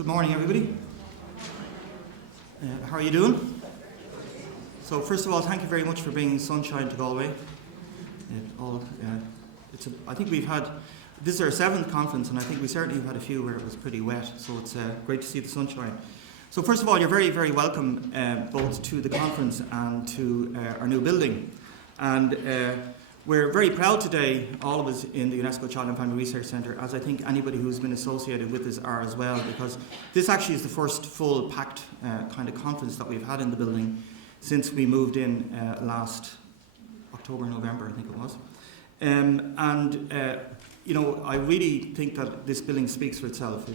Good morning, everybody. How are you doing? So, first of all, thank you very much for bringing sunshine to Galway. I think we've had, this is our 7th conference, and I think we certainly have had a few where it was pretty wet, so it's great to see the sunshine. So, first of all, you're very, very welcome both to the conference and to our new building. And we're very proud today, all of us in the UNESCO Child and Family Research Centre, as I think anybody who's been associated with this are as well, because this actually is the first full packed kind of conference that we've had in the building since we moved in last October, November, I think it was. I really think that this building speaks for itself.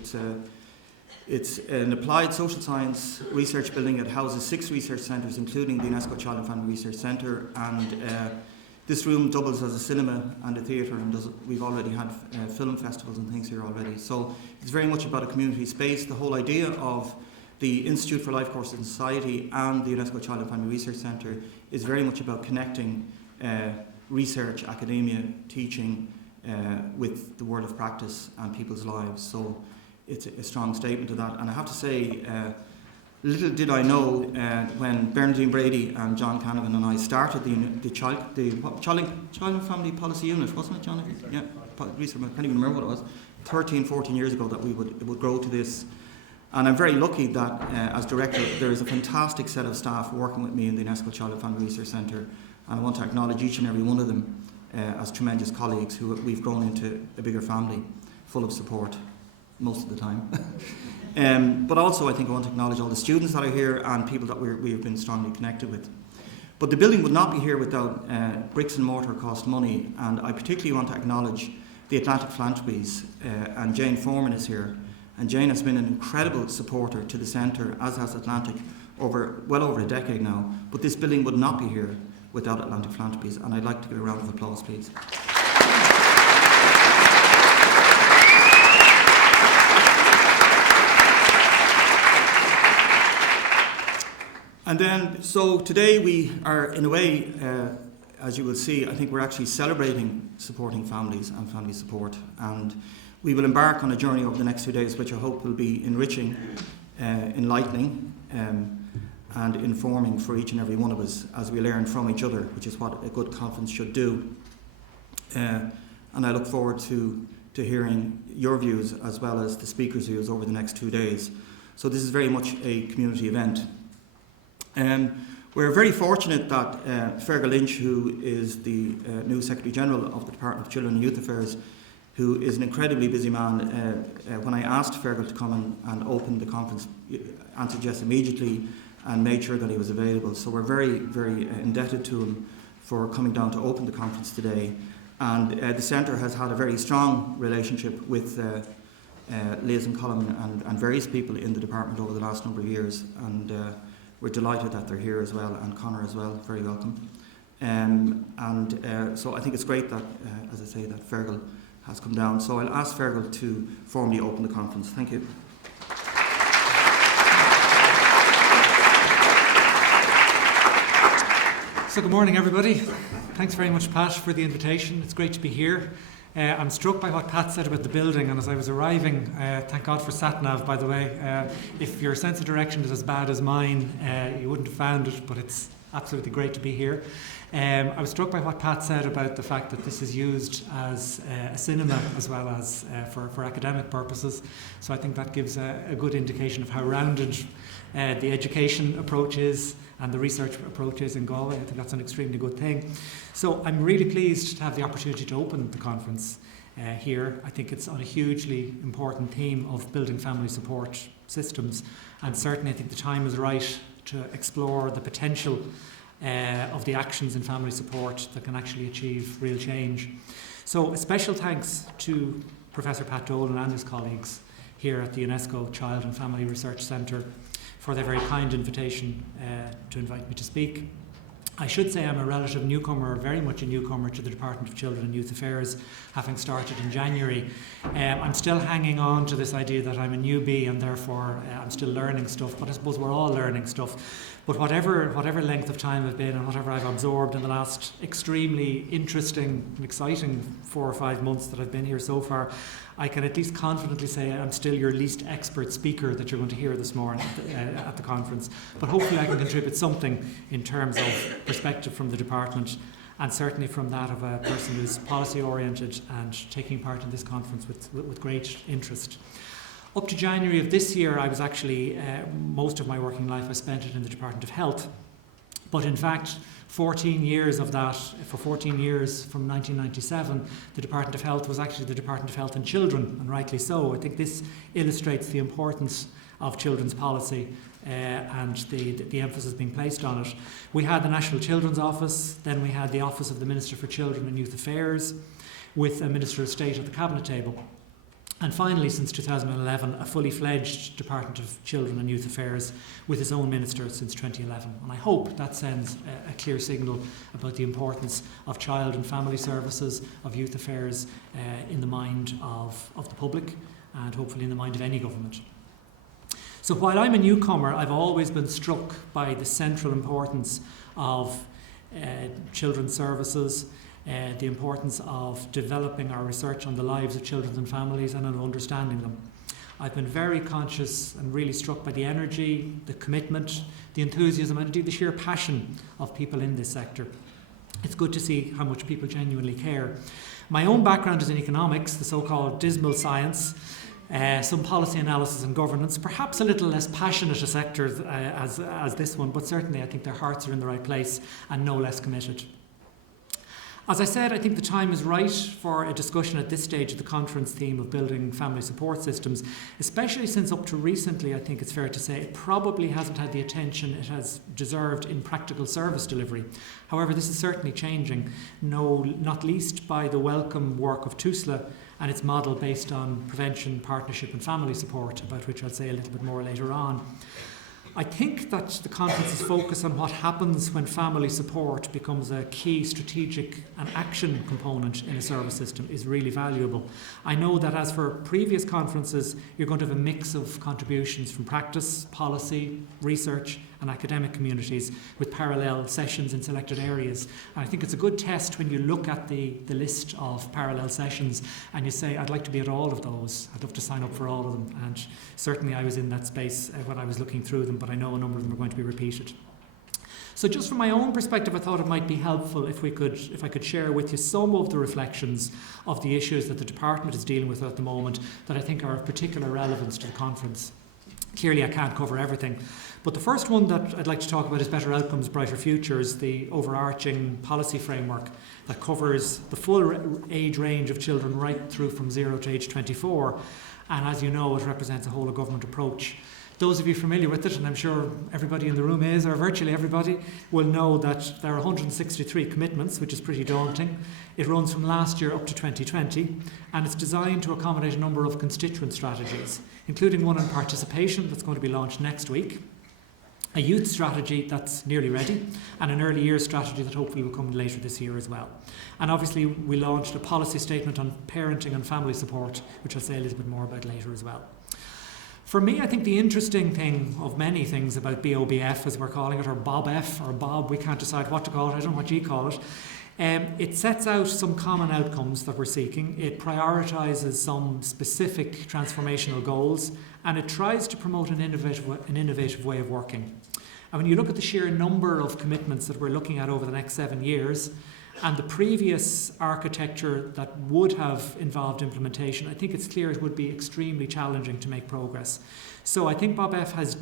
It's an applied social science research building. It houses 6 research centres, including the UNESCO Child and Family Research Centre, and this room doubles as a cinema and a theatre, and we've already had film festivals and things here already. So it's very much about a community space. The whole idea of the Institute for Life Courses in Society and the UNESCO Child and Family Research Centre is very much about connecting research, academia, teaching with the world of practice and people's lives. So it's a strong statement to that. And I have to say, little did I know when Bernadine Brady and John Canavan and I started the Child and Family Policy Unit, wasn't it, John? Yeah, I can't even remember what it was. 13, 14 years ago that it would grow to this. And I'm very lucky that as director there is a fantastic set of staff working with me in the UNESCO Child and Family Research Centre, and I want to acknowledge each and every one of them as tremendous colleagues who we've grown into a bigger family full of support most of the time. But also I think I want to acknowledge all the students that are here and people that we have been strongly connected with. But the building would not be here without bricks and mortar cost money, and I particularly want to acknowledge the Atlantic Philanthropies, and Jane Foreman is here. And Jane has been an incredible supporter to the centre, as has Atlantic, well over a decade now. But this building would not be here without Atlantic Philanthropies, and I'd like to give a round of applause, please. And then, so today we are, in a way, as you will see, I think we're actually celebrating supporting families and family support. And we will embark on a journey over the next 2 days, which I hope will be enriching, enlightening, and informing for each and every one of us as we learn from each other, which is what a good conference should do. And I look forward to hearing your views as well as the speakers' views over the next 2 days. So this is very much a community event. We're very fortunate that Fergal Lynch, who is the new Secretary General of the Department of Children and Youth Affairs, who is an incredibly busy man, when I asked Fergal to come and open the conference, answered yes immediately and made sure that he was available. So we're very, very indebted to him for coming down to open the conference today. And the Centre has had a very strong relationship with Liz and Colin and various people in the department over the last number of years. And we're delighted that they're here as well, and Conor as well, very welcome. So I think it's great that, as I say, that Fergal has come down. So I'll ask Fergal to formally open the conference. Thank you. So good morning, everybody. Thanks very much, Pat, for the invitation. It's great to be here. I'm struck by what Pat said about the building, and as I was arriving, thank God for SatNav, by the way. If your sense of direction is as bad as mine, you wouldn't have found it, but it's absolutely great to be here. I was struck by what Pat said about the fact that this is used as a cinema as well as for academic purposes. So I think that gives a good indication of how rounded the education approach is and the research approach is in Galway. I think that's an extremely good thing. So I'm really pleased to have the opportunity to open the conference here. I think it's on a hugely important theme of building family support systems, and certainly I think the time is right to explore the potential of the actions in family support that can actually achieve real change. So a special thanks to Professor Pat Dolan and his colleagues here at the UNESCO Child and Family Research Centre for their very kind invitation to invite me to speak. I should say I'm a relative newcomer, very much a newcomer to the Department of Children and Youth Affairs, having started in January. I'm still hanging on to this idea that I'm a newbie and therefore I'm still learning stuff, but I suppose we're all learning stuff. But whatever length of time I've been and whatever I've absorbed in the last extremely interesting and exciting 4 or 5 months that I've been here so far, I can at least confidently say I'm still your least expert speaker that you're going to hear this morning at the conference. But hopefully I can contribute something in terms of perspective from the department, and certainly from that of a person who's policy oriented and taking part in this conference with great interest. Up to January of this year, I was actually, most of my working life I spent it in the Department of Health. But in fact, 14 years of that, for 14 years from 1997, the Department of Health was actually the Department of Health and Children, and rightly so. I think this illustrates the importance of children's policy and the emphasis being placed on it. We had the National Children's Office, then we had the Office of the Minister for Children and Youth Affairs, with a Minister of State at the Cabinet table. And finally, since 2011, a fully fledged Department of Children and Youth Affairs with its own minister since 2011. And I hope that sends a clear signal about the importance of child and family services, of youth affairs in the mind of the public and hopefully in the mind of any government. So while I'm a newcomer, I've always been struck by the central importance of children's services, the importance of developing our research on the lives of children and families and of understanding them. I've been very conscious and really struck by the energy, the commitment, the enthusiasm and indeed the sheer passion of people in this sector. It's good to see how much people genuinely care. My own background is in economics, the so-called dismal science, some policy analysis and governance, perhaps a little less passionate a sector as this one, but certainly I think their hearts are in the right place and no less committed. As I said, I think the time is right for a discussion at this stage of the conference theme of building family support systems, especially since up to recently, I think it's fair to say, it probably hasn't had the attention it has deserved in practical service delivery. However, this is certainly changing, not least by the welcome work of TUSLA and its model based on prevention, partnership and family support, about which I'll say a little bit more later on. I think that the conference's focus on what happens when family support becomes a key strategic and action component in a service system is really valuable. I know that as for previous conferences, you're going to have a mix of contributions from practice, policy, research and academic communities with parallel sessions in selected areas. And I think it's a good test when you look at the list of parallel sessions and you say, I'd like to be at all of those. I'd love to sign up for all of them. And certainly I was in that space when I was looking through them, but I know a number of them are going to be repeated. So just from my own perspective, I thought it might be helpful if I could share with you some of the reflections of the issues that the department is dealing with at the moment that I think are of particular relevance to the conference. Clearly I can't cover everything, but the first one that I'd like to talk about is Better Outcomes, Brighter Futures, the overarching policy framework that covers the full age range of children right through from 0 to age 24. And as you know, it represents a whole of government approach. Those of you familiar with it, and I'm sure everybody in the room is, or virtually everybody, will know that there are 163 commitments, which is pretty daunting. It runs from last year up to 2020, and it's designed to accommodate a number of constituent strategies, including one on participation that's going to be launched next week, a youth strategy that's nearly ready, and an early years strategy that hopefully will come later this year as well. And obviously we launched a policy statement on parenting and family support, which I'll say a little bit more about later as well. For me, I think the interesting thing of many things about BOBF, as we're calling it, or BOBF, or Bob, we can't decide what to call it, I don't know what you call it. It sets out some common outcomes that we're seeking. It prioritises some specific transformational goals, and it tries to promote an innovative way of working. And when you look at the sheer number of commitments that we're looking at over the next 7 years, and the previous architecture that would have involved implementation, I think it's clear it would be extremely challenging to make progress. So I think BOBF has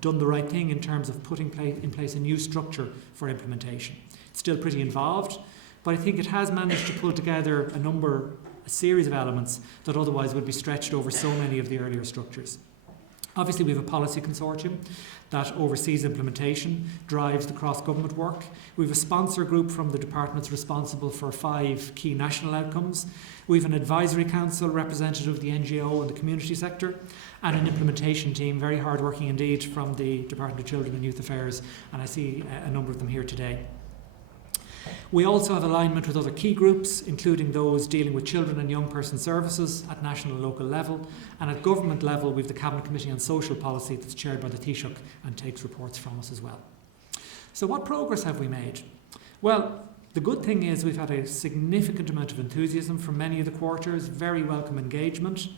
done the right thing in terms of putting in place a new structure for implementation. It's still pretty involved, but I think it has managed to pull together a series of elements that otherwise would be stretched over so many of the earlier structures. Obviously, we have a policy consortium that oversees implementation, drives the cross-government work. We have a sponsor group from the departments responsible for 5 key national outcomes. We have an advisory council representative of the NGO and the community sector, and an implementation team, very hard-working indeed, from the Department of Children and Youth Affairs, and I see a number of them here today. We also have alignment with other key groups, including those dealing with children and young person services at national and local level. And at government level, we have the Cabinet Committee on Social Policy that's chaired by the Taoiseach and takes reports from us as well. So what progress have we made? Well, the good thing is we've had a significant amount of enthusiasm from many of the quarters, very welcome engagement.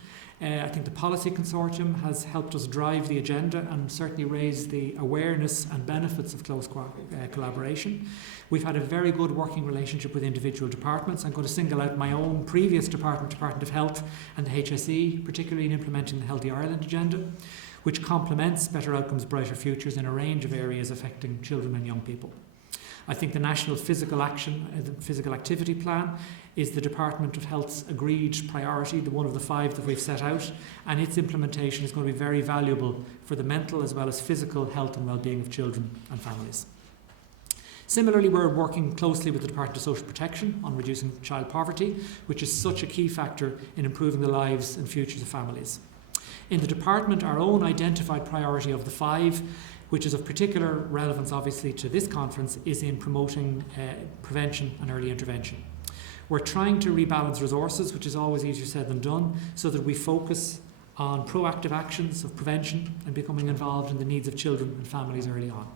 I think the Policy Consortium has helped us drive the agenda and certainly raise the awareness and benefits of close collaboration. We've had a very good working relationship with individual departments. I'm going to single out my own previous department, Department of Health and the HSE, particularly in implementing the Healthy Ireland agenda, which complements Better Outcomes, Brighter Futures in a range of areas affecting children and young people. I think the National Physical Activity Plan is the Department of Health's agreed priority, the one of the 5 that we've set out, and its implementation is going to be very valuable for the mental as well as physical health and well-being of children and families. Similarly, we're working closely with the Department of Social Protection on reducing child poverty, which is such a key factor in improving the lives and futures of families. In the department, our own identified priority of the 5, which is of particular relevance obviously to this conference, is in promoting prevention and early intervention. We're trying to rebalance resources, which is always easier said than done, so that we focus on proactive actions of prevention and becoming involved in the needs of children and families early on.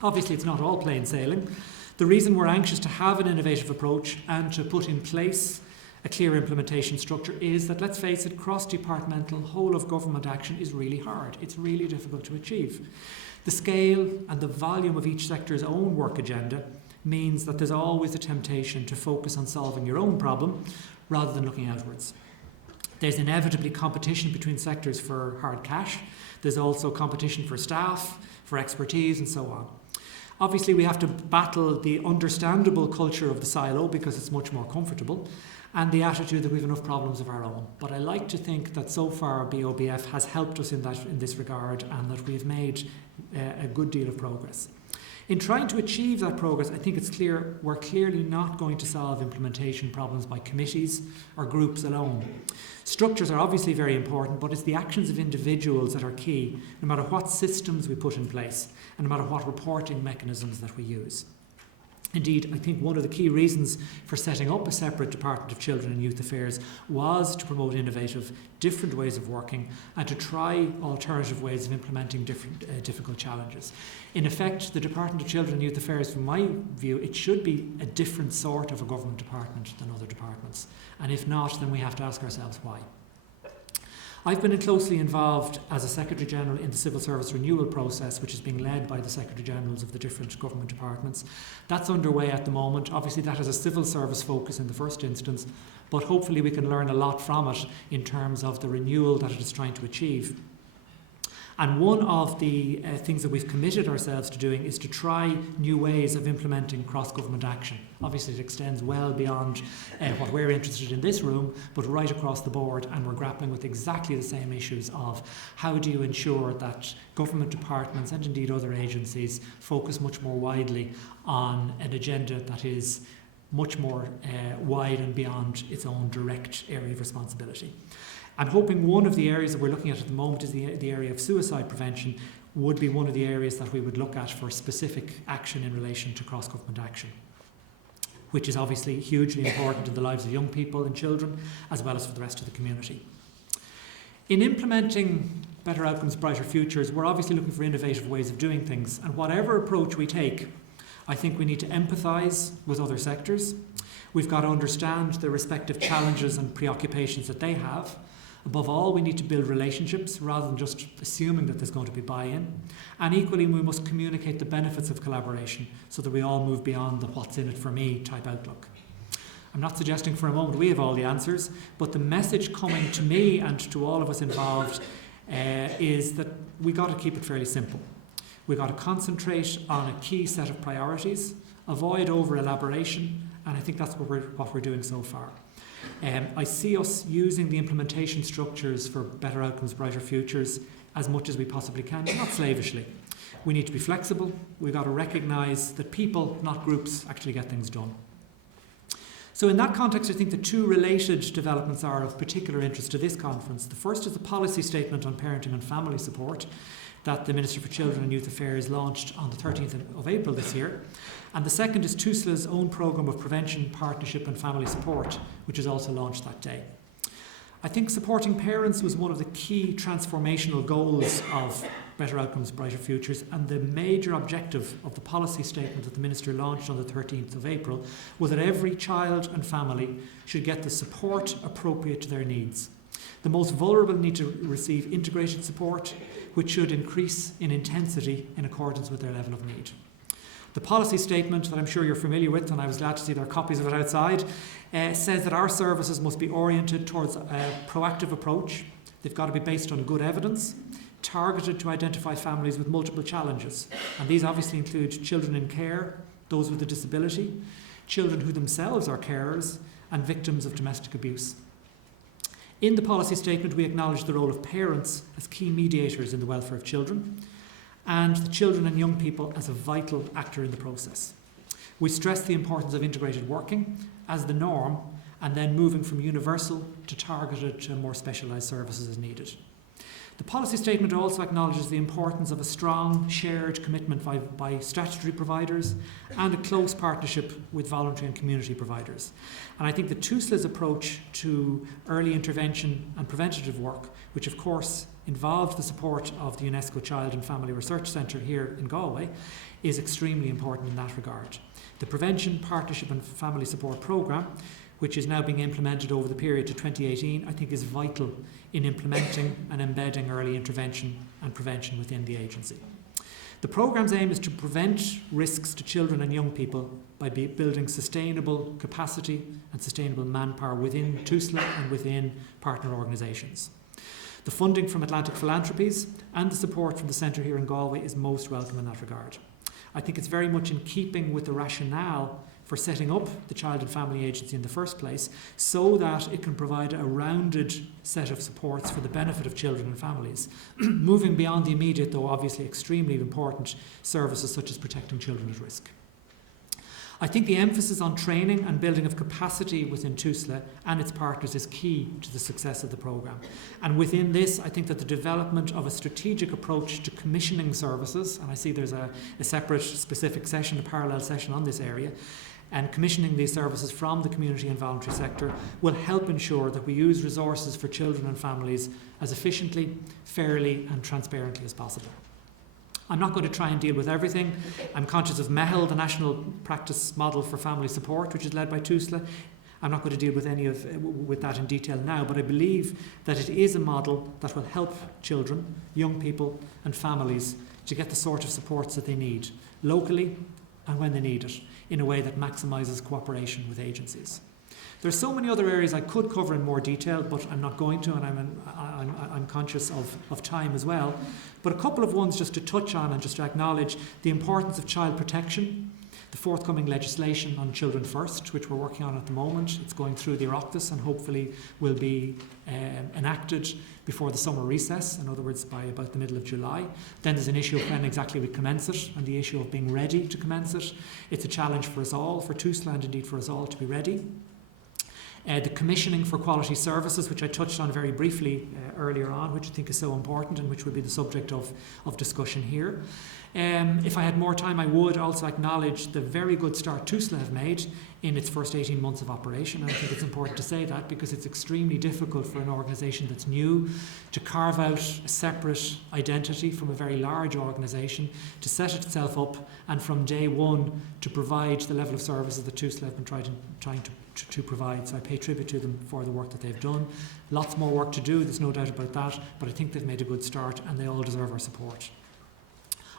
Obviously, it's not all plain sailing. The reason we're anxious to have an innovative approach and to put in place a clear implementation structure is that, let's face it, cross-departmental, whole-of-government action is really hard. It's really difficult to achieve. The scale and the volume of each sector's own work agenda means that there's always a temptation to focus on solving your own problem rather than looking outwards. There's inevitably competition between sectors for hard cash. There's also competition for staff, for expertise, and so on. Obviously, we have to battle the understandable culture of the silo because it's much more comfortable, and the attitude that we have enough problems of our own. But I like to think that so far BOBF has helped us in this regard, and that we've made a good deal of progress. In trying to achieve that progress, I think it's clear we're clearly not going to solve implementation problems by committees or groups alone. Structures are obviously very important, but it's the actions of individuals that are key, no matter what systems we put in place and no matter what reporting mechanisms that we use. Indeed, I think one of the key reasons for setting up a separate Department of Children and Youth Affairs was to promote innovative, different ways of working and to try alternative ways of implementing difficult challenges. In effect, the Department of Children and Youth Affairs, from my view, it should be a different sort of a government department than other departments. And if not, then we have to ask ourselves why. I've been closely involved as a Secretary General in the Civil Service Renewal process, which is being led by the Secretary Generals of the different government departments. That's underway at the moment. Obviously, that has a civil service focus in the first instance, but hopefully we can learn a lot from it in terms of the renewal that it is trying to achieve. And one of the things that we've committed ourselves to doing is to try new ways of implementing cross-government action. Obviously, it extends well beyond what we're interested in this room, but right across the board, and we're grappling with exactly the same issues of how do you ensure that government departments and indeed other agencies focus much more widely on an agenda that is much more wide and beyond its own direct area of responsibility. I'm hoping one of the areas that we're looking at the moment is the area of suicide prevention would be one of the areas that we would look at for specific action in relation to cross-government action, which is obviously hugely important in the lives of young people and children, as well as for the rest of the community. In implementing Better Outcomes, Brighter Futures, we're obviously looking for innovative ways of doing things, and whatever approach we take, I think we need to empathise with other sectors. We've got to understand the respective challenges and preoccupations that they have. Above all, we need to build relationships rather than just assuming that there's going to be buy-in. And equally, we must communicate the benefits of collaboration so that we all move beyond the what's in it for me type outlook. I'm not suggesting for a moment we have all the answers, but the message coming to me and to all of us involved is that we got to keep it fairly simple. We got to concentrate on a key set of priorities, avoid over-elaboration, and I think that's what we're doing so far. I see us using the implementation structures for Better Outcomes, Brighter Futures as much as we possibly can, not slavishly. We need to be flexible. We've got to recognise that people, not groups, actually get things done. So in that context, I think the two related developments are of particular interest to this conference. The first is the policy statement on parenting and family support, that the Minister for Children and Youth Affairs launched on the 13th of April this year. And the second is TUSLA's own programme of prevention, partnership and family support, which is also launched that day. I think supporting parents was one of the key transformational goals of Better Outcomes, Brighter Futures, and the major objective of the policy statement that the Minister launched on the 13th of April was that every child and family should get the support appropriate to their needs. The most vulnerable need to receive integrated support, which should increase in intensity in accordance with their level of need. The policy statement that I'm sure you're familiar with, and I was glad to see there are copies of it outside, says that our services must be oriented towards a proactive approach. They've got to be based on good evidence, targeted to identify families with multiple challenges. And these obviously include children in care, those with a disability, children who themselves are carers, and victims of domestic abuse. In the policy statement, we acknowledge the role of parents as key mediators in the welfare of children, and the children and young people as a vital actor in the process. We stress the importance of integrated working as the norm, and then moving from universal to targeted to more specialised services as needed. The policy statement also acknowledges the importance of a strong shared commitment by statutory providers and a close partnership with voluntary and community providers. And I think the TUSLA's approach to early intervention and preventative work, which of course involved the support of the UNESCO Child and Family Research Centre here in Galway, is extremely important in that regard. The Prevention, Partnership and Family Support Programme, which is now being implemented over the period to 2018, I think is vital in implementing and embedding early intervention and prevention within the agency. The programme's aim is to prevent risks to children and young people by building sustainable capacity and sustainable manpower within TUSLA and within partner organisations. The funding from Atlantic Philanthropies and the support from the Centre here in Galway is most welcome in that regard. I think it's very much in keeping with the rationale for setting up the Child and Family Agency in the first place, so that it can provide a rounded set of supports for the benefit of children and families, moving beyond the immediate, though obviously extremely important, services such as protecting children at risk. I think the emphasis on training and building of capacity within TUSLA and its partners is key to the success of the programme. And within this, I think that the development of a strategic approach to commissioning services, and I see there's a separate specific session, a parallel session on this area, and commissioning these services from the community and voluntary sector will help ensure that we use resources for children and families as efficiently, fairly and transparently as possible. I'm not going to try and deal with everything. I'm conscious of MEHEL, the National Practice Model for Family Support, which is led by TUSLA. I'm not going to deal with that in detail now, but I believe that it is a model that will help children, young people and families to get the sort of supports that they need, locally and when they need it, in a way that maximises cooperation with agencies. There's so many other areas I could cover in more detail, but I'm not going to, and I'm conscious of time as well. But a couple of ones just to touch on and just to acknowledge the importance of child protection, the forthcoming legislation on Children First, which we're working on at the moment. It's going through the Oireachtas and hopefully will be enacted before the summer recess, in other words, by about the middle of July. Then there's an issue of when exactly we commence it and the issue of being ready to commence it. It's a challenge for us all, for TUSLA and indeed for us all to be ready. The commissioning for quality services, which I touched on very briefly earlier on, which I think is so important and which will be the subject of discussion here. If I had more time, I would also acknowledge the very good start TUSLA have made in its first 18 months of operation. And I think it's important to say that because it's extremely difficult for an organisation that's new to carve out a separate identity from a very large organisation, to set itself up and from day one to provide the level of services that TUSLA have been trying to provide. So I pay tribute to them for the work that they've done. Lots more work to do, there's no doubt about that, but I think they've made a good start and they all deserve our support.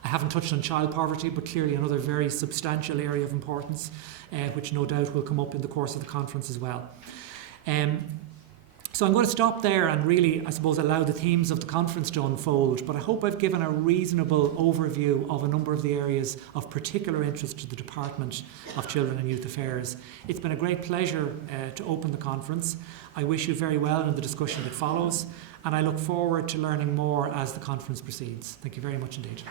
I haven't touched on child poverty, but clearly another very substantial area of importance, which no doubt will come up in the course of the conference as well. So I'm going to stop there and really, I suppose, allow the themes of the conference to unfold, but I hope I've given a reasonable overview of a number of the areas of particular interest to the Department of Children and Youth Affairs. It's been a great pleasure to open the conference. I wish you very well in the discussion that follows, and I look forward to learning more as the conference proceeds. Thank you very much indeed.